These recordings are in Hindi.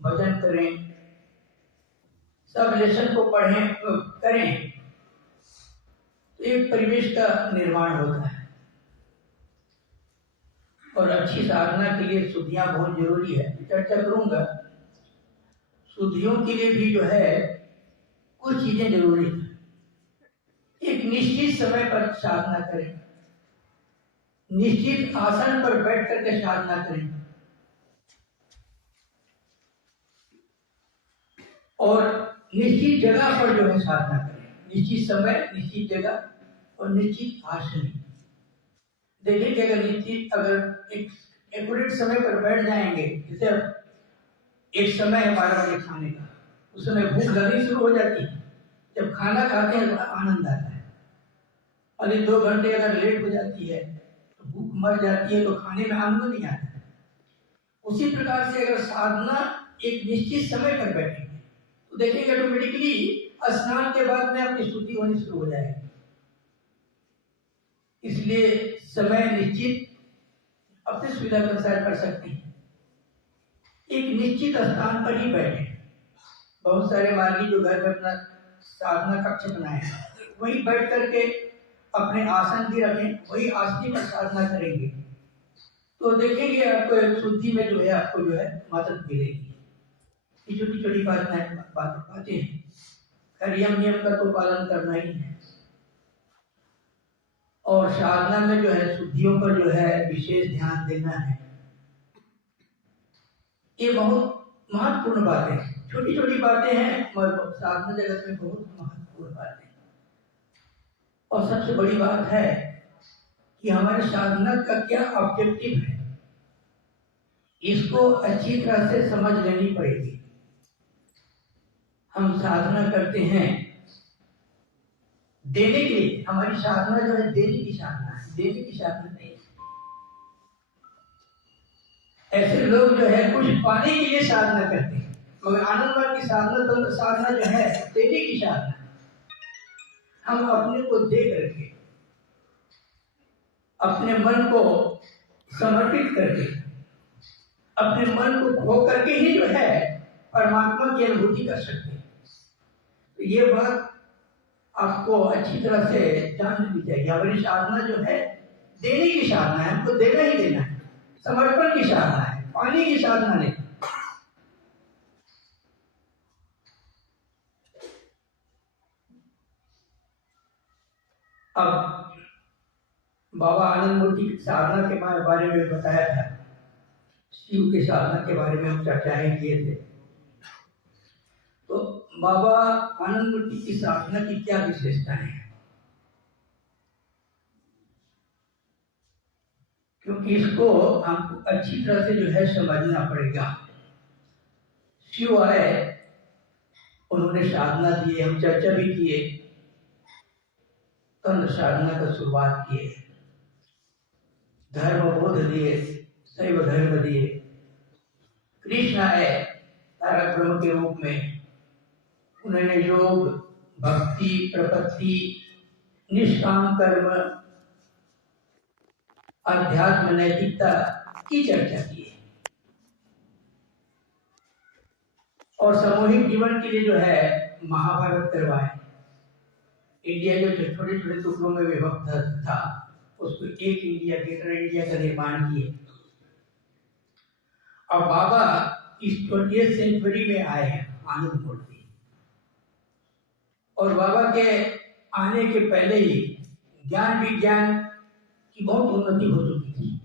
भजन करें, सब लेसन को पढ़ें करें, तो एक परिवेश का निर्माण होता है। और अच्छी साधना के लिए शुद्धियां बहुत जरूरी है, चर्चा करूंगा। शुद्धियों के लिए भी जो है कुछ चीजें जरूरी है। एक निश्चित समय पर साधना करें, निश्चित आसन पर बैठ करके साधना करें, और निश्चित जगह पर जो है साधना करें। निश्चित समय, निश्चित जगह और निश्चित आसन। देखिए कि अगर एक एक्यूरेट समय पर बैठ जाएंगे, जैसे एक समय है 12 बजे खाने का, उस समय भूख लगनी शुरू हो जाती है। जब खाना खाते हैं बड़ा आनंद आता है। अरे 2 घंटे अगर लेट हो जाती है तो भूख मर जाती है, तो खाने में आनंद नहीं आता है। उसी प्रकार से अगर साधना एक निश्चित समय पर बैठेंगे तो देखेंगे ऑटोमेटिकली स्नान के बाद में आपकी शुद्धि होनी शुरू हो जाएगी। इसलिए समय निश्चित अपनी सुविधा के अनुसार कर सकते हैं। एक निश्चित स्थान पर ही बैठे। बहुत सारे मार्गी जो घर में अपना साधना कक्ष बनाए हैं, वहीं बैठ करके अपने आसन भी रखें, वही आसन पर साधना करेंगे तो देखेंगे आपको शुद्धि में जो है आपको जो है मदद मिलेगी। छोटी छोटी बातें हैं, खैर यम नियम का तो पालन करना ही है। और साधना में जो है शुद्धियों पर जो है विशेष ध्यान देना है। ये बहुत महत्वपूर्ण बातें हैं। छोटी छोटी बातें हैं मगर साधना जगत में बहुत महत्वपूर्ण बातें हैं। और सबसे बड़ी बात है कि हमारे साधना का क्या ऑब्जेक्टिव है, इसको अच्छी तरह से समझ लेनी पड़ेगी। हम साधना करते हैं देने के लिए। हमारी साधना जो है देने की साधना है, देने की साधना नहीं। ऐसे लोग जो है कुछ पाने के लिए साधना करते हैं, मगर आनंदवान की साधना जो है देने की साधना है। हम अपने को दे करके, अपने मन को समर्पित करके, अपने मन को खो करके ही जो है परमात्मा की अनुभूति कर सकते हैं। तो ये बात आपको अच्छी तरह से जान लेनी चाहिए। हमारी साधना जो है देने की साधना है, हमको देना ही देना है, समर्पण की साधना है, पाने की साधना नहीं। अब बाबा आनंद मूर्ति की साधना के बारे में बताया था, शिव की साधना के बारे में हम चर्चाएं किए थे। तो बाबा आनंद मूर्ति की साधना की क्या विशेषताएं हैं, क्योंकि इसको हमको अच्छी तरह से जो है समझना पड़ेगा। शिव आए, उन्होंने साधना दी, हम चर्चा भी किए, तंत्र साधना का शुरुआत किए, धर्म बोध दिए, शैव धर्म दिए। कृष्ण आए तारक ब्रह्म के रूप में, उन्होंने योग, भक्ति, प्रपत्ति, निष्काम कर्म, अध्यात्म, नैतिकता की चर्चा की है। और सामूहिक जीवन के लिए जो है महाभारत करवाए। इंडिया जो छोटे छोटे टुकड़ों में विभक्त था, उसको एक इंडिया, ग्रेटर इंडिया का निर्माण किए। और बाबा इस 20th सेंचुरी में आए हैं आनंद मूर्ति। और बाबा के आने के पहले ही ज्ञान विज्ञान की बहुत उन्नति हो चुकी थी।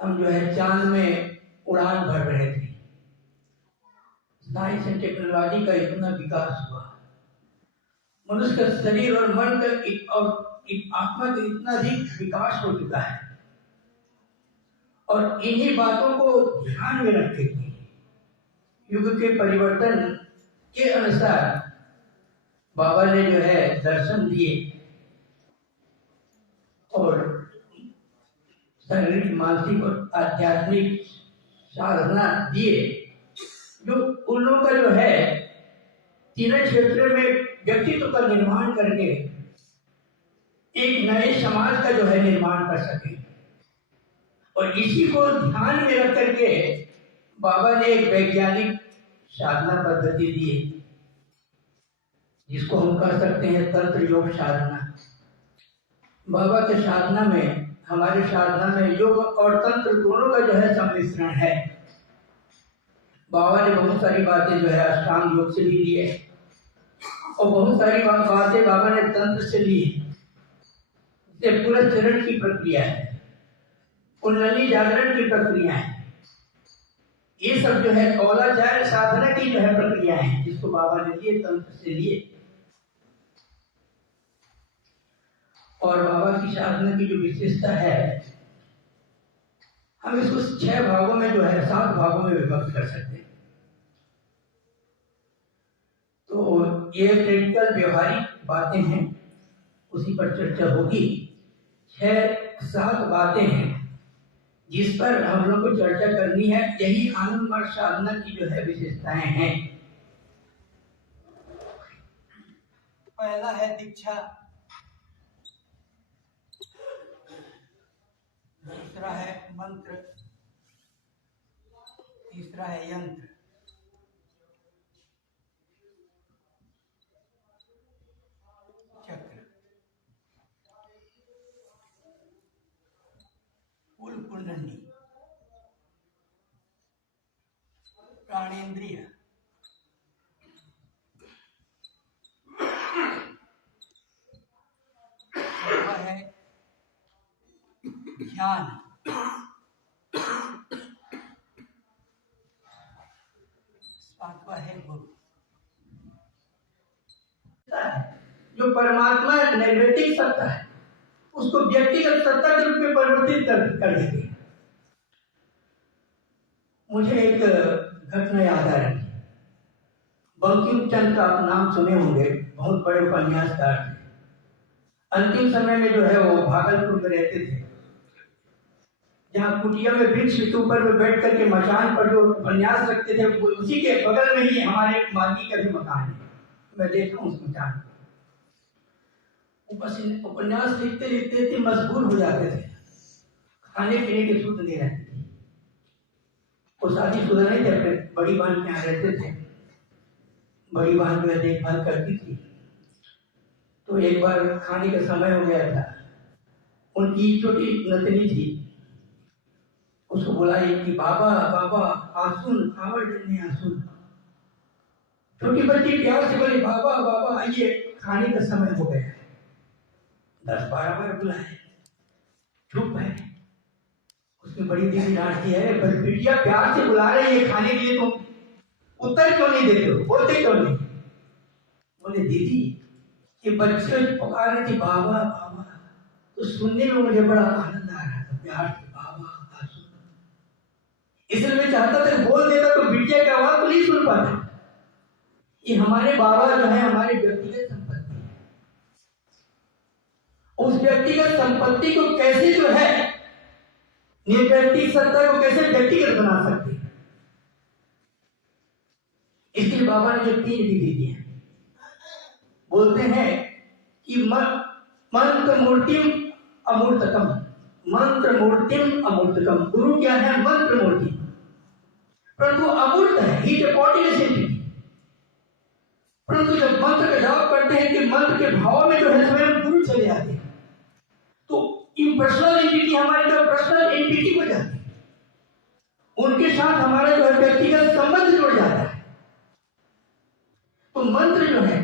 हम जो है चांद में उड़ान भर रहे थे। साइंस एंड टेक्नोलॉजी का इतना विकास हुआ, मनुष्य का शरीर और मन का और आत्मा का इतना अधिक विकास हो चुका है। और इन्हीं बातों को ध्यान में रखते हुए युग के परिवर्तन के अनुसार बाबा ने जो है दर्शन दिए और शारीरिक, मानसिक और आध्यात्मिक साधना दिए, जो उन लोगों का जो है तीनों क्षेत्रों में व्यक्तित्व का निर्माण करके एक नए समाज का जो है निर्माण कर सके। और इसी को ध्यान में रख करके बाबा ने एक वैज्ञानिक साधना पद्धति दी है, जिसको हम कह सकते हैं तंत्र योग साधना। बाबा के साधना में, हमारे साधना में योग और तंत्र दोनों का जो है सम्मिश्रण है। बाबा ने बहुत सारी बातें जो है अष्टांग योग से भी ली है, और बहुत सारी बातें बाबा ने तंत्र से ली है। ये पूरा चरण की प्रक्रिया है, कुंडली जागरण की प्रक्रिया है। ये सब जो है कौलाचार साधना की जो है प्रक्रिया है, जिसको बाबा ने लिए तंत्र से लिए। और बाबा की साधना की जो विशेषता है, हम इसको 6 भागों में जो है 7 भागों में विभक्त कर सकते हैं। तो ये क्रिटिकल व्यवहारिक बातें हैं, उसी पर चर्चा होगी। 6-7 बातें हैं जिस पर हम लोग को चर्चा करनी है। यही आनंद मार्ग साधना की जो है विशेषताएं हैं। पहला है दीक्षा, दूसरा है मंत्र, तीसरा है यंत्र, चक्र, कुल कुंडली, प्राणेंद्रिय, चौथा है ध्यान, सातवां है गुरु। जो परमात्मा नैर्वैतिक सत्ता है, उसको व्यक्तिगत सत्ता के रूप में परिवर्तित कर देते। मुझे एक घटना याद आ रही। बंकिम चंद्र का आप नाम सुने होंगे, बहुत बड़े उपन्यासकार थे। अंतिम समय में जो है वो भागलपुर में रहते थे, जहाँ कुटिया में वृक्ष के ऊपर में बैठ करके मचान पर जो उपन्यास रखते थे, उसी के बगल में ही हमारे माली का भी मकान है। मैं देखा हूँ उस मकान को। उपन्यास लिखते लिखते मजबूर हो जाते थे, खाने पीने के शुद्ध नहीं रहते थे। वो शादीशुदा नहीं थे, अपने बड़ी बहन के यहाँ रहते थे। बड़ी बहन जो देखभाल करती थी। तो एक बार खाने का समय हो गया था, उनकी छोटी नतनी थी, उसको बुलाई कि बाबा बाबा आसुन, खावर देने आसुन। छोटी बच्ची प्यार से बोली बाबा बाबा आइए, खाने का समय हो गया है। 10-12 बार बुलाए, चुप है। उसकी बड़ी दीदी डांटती है, पर बिटिया प्यार से बुला रही है खाने के लिए, तुम उत्तर क्यों नहीं देते हो, बोलते क्यों नहीं? बोले दीदी ये बच्चे पुकार रही थी बाबा बाबा, तो सुनने में मुझे बड़ा आनंद आ रहा था, प्यार से बाबा आसुन। इसलिए मैं चाहता था बोल देता तो बिटिया की आवाज तो नहीं सुन पाता। ये हमारे बाबा जो है हमारे व्यक्तिगत संपत्ति है। उस व्यक्तिगत संपत्ति को कैसे जो है निर्व्यक्तिक सत्ता को कैसे व्यक्तिगत बना सकते हैं, इसलिए बाबा ने जो 3 विधि दी है। बोलते हैं कि मंत्र मूर्तिम अमूर्तकम, मंत्र मूर्तिम अमूर्तकम। गुरु क्या है? मंत्र मूर्ति, परंतु अमूर्त है, he is a bodiless entity. परंतु जब मंत्र का जाप करते हैं कि मंत्र के भाव में जो है स्वयं गुरु चले आते हैं, तो इम्पर्सनल एंटिटी हमारे जो पर्सनल एंटिटी हो जाती है, उनके साथ हमारा जो है व्यक्तिगत संबंध जुड़ जाता है। तो मंत्र जो है,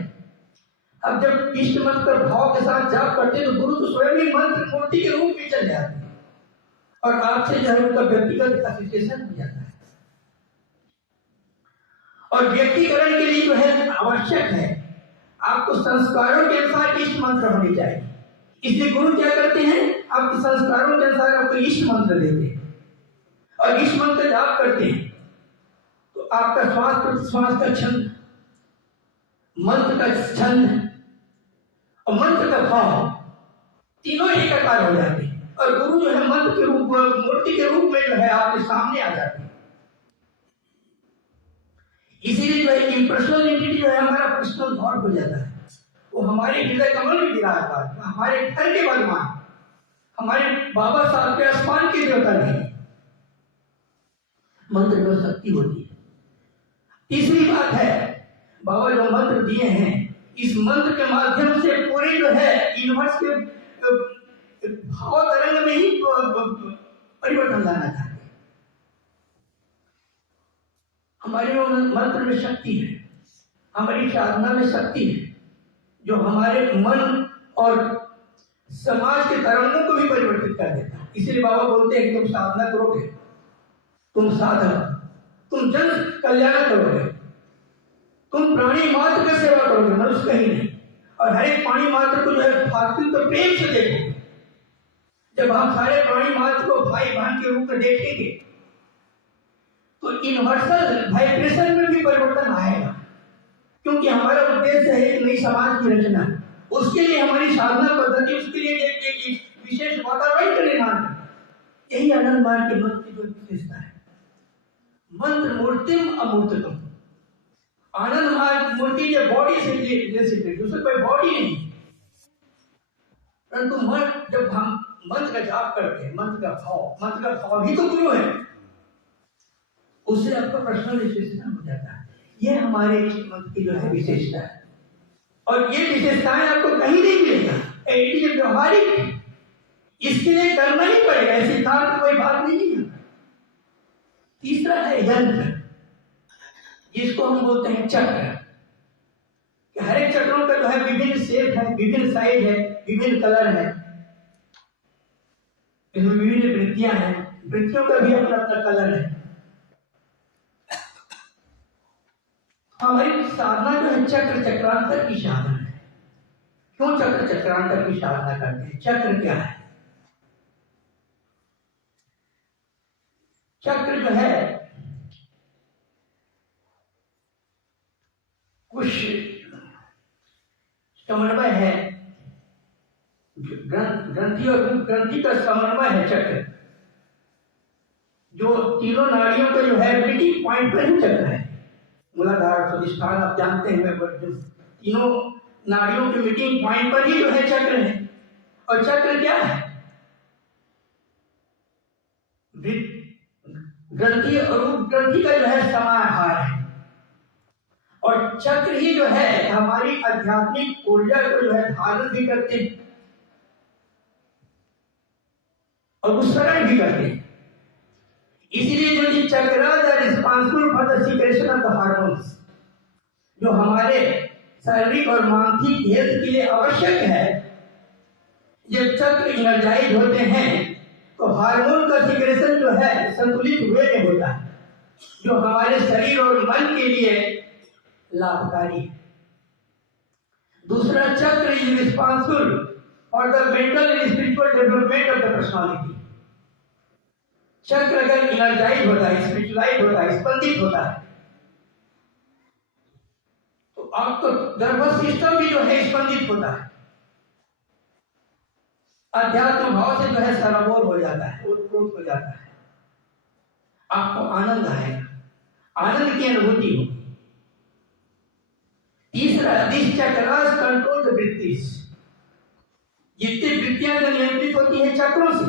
अब जब इष्ट मंत्र भाव के साथ जाप करते हैं तो गुरु तो स्वयं ही मंत्र मूर्ति के रूप में चल जाते हैं और आपसे जो है उनका व्यक्तिगत एसोसिएशन हो जाता है। और व्यक्तिकरण के लिए जो है आवश्यक है आपको संस्कारों के अनुसार इष्ट मंत्र होनी चाहिए। इसलिए गुरु क्या करते हैं, आपके संस्कारों के अनुसार आपको इष्ट मंत्र देते हैं और इष्ट मंत्र जाप करते हैं तो आपका श्वास प्रश्वास का छंद, मंत्र का छंद और मंत्र का भाव तीनों एक आकार हो जाते हैं और गुरु जो है मंत्र के रूप में, मूर्ति के रूप में जो है आपके सामने आ जाते हैं। इसीलिए जो है इम्पर्सनल एंटिटी जो है हमारा पर्सनल गॉड हो जाता है। वो हमारे हृदय कमल में विराजमान, हमारे घर के भगवान, हमारे बाबा साहब के आसमान के देवता नहीं। मंत्र में शक्ति होती है। तीसरी बात है, बाबा जो मंत्र दिए हैं, इस मंत्र के माध्यम से पूरे जो है यूनिवर्स के भाव तरंग में ही परिवर्तन लाना चाहते हैं। हमारे मंत्र में शक्ति है, हमारी साधना में शक्ति है, जो हमारे मन और समाज के तरंगों को भी परिवर्तित कर देता है। इसलिए बाबा बोलते हैं कि तुम साधना करोगे, तुम साधक, तुम जन कल्याण करोगे, तुम प्राणी मात्र की सेवा करोगे, मनुष्य कहीं नहीं। और हर एक प्राणी मात्र को जो है भातृत्व प्रेम से देखोगे। जब हम सारे प्राणी मात्र को भाई बहन के रूप में देखेंगे तो यूनिवर्सल वाइब्रेशन में भी परिवर्तन आएगा, क्योंकि हमारा उद्देश्य है एक नई समाज की रचना। उसके लिए हमारी साधना पद्धति, उसके लिए एक विशेष वातावरण का निर्माण है। यही आनंद मार्ग के मंत्र की जो विशेषता है। मंत्र मूर्तिम अमूर्तकम। आनंद मार्ग मूर्ति के बॉडी से रिलेटेड, उससे कोई बॉडी नहीं, परंतु मन, जब हम मंत्र का जाप करते हैं, मंत्र का भाव ही तो गुरु है, उससे आपका पर्सनल विशेषता हो जाता है। ये हमारे मंत्र की जो है विशेषता है, और ये विशेषताएं आपको कहीं नहीं मिलेगा। ये व्यवहारिक, इसके लिए करना ही पड़ेगा, सिद्धांत कोई बात नहीं है। तीसरा है यंत्र, जिसको हम बोलते हैं चक्र। हर एक चक्रों का जो है विभिन्न शेप है, विभिन्न साइज है, विभिन्न कलर है, इसमें विभिन्न वृत्तियां हैं, वृत्तियों का भी अपना अपना कलर है। हमारी साधना जो है चक्र चक्रांतर की साधना है। क्यों चक्र चक्रांतर की साधना करते हैं? चक्र क्या है? चक्र जो है कुछ समन्वय है, ग्रंथि और रूप ग्रंथि का समन्वय है चक्र, जो तीनों नाड़ियों का जो है मीटिंग पॉइंट पर ही चक्र है। मूलाधार स्वादिष्ठान आप जानते हैं, तीनों नाड़ियों के मीटिंग पॉइंट पर ही जो है चक्र है। और चक्र क्या है? ग्रंथि और रूप ग्रंथि का जो है समाहार है, और चक्र ही जो है हमारी आध्यात्मिक ऊर्जा को जो है धारण भी करते हैं और उत्सर्जन भी करते हैं। इसलिए जो chakras are responsible for the secretion of the hormones, जो हमारे शारीरिक और मानसिक हेल्थ के लिए आवश्यक है। जब चक्र एनर्जाइज होते हैं तो हार्मोन का सीक्रेशन जो है संतुलित वे में होता है, जो हमारे शरीर और मन के लिए लाभकारी है। दूसरा, चक्र is responsible for the mental and spiritual development of the personality. चक्र अगर एनर्जाइज होता है, स्पिरिचुअलाइज होता है, स्पंदित होता है, तो आपका नर्वस सिस्टम भी जो है स्पंदित होता है, अध्यात्म भाव से जो है सराबोर हो जाता है, उत्प्रोत हो जाता है, आपको आनंद आएगा, आनंद की अनुभूति होगी। तीसरा, दिस चक्रास कंट्रोल द वृत्तिस। जितनी वृत्तियां जो नियंत्रित होती है चक्रों से,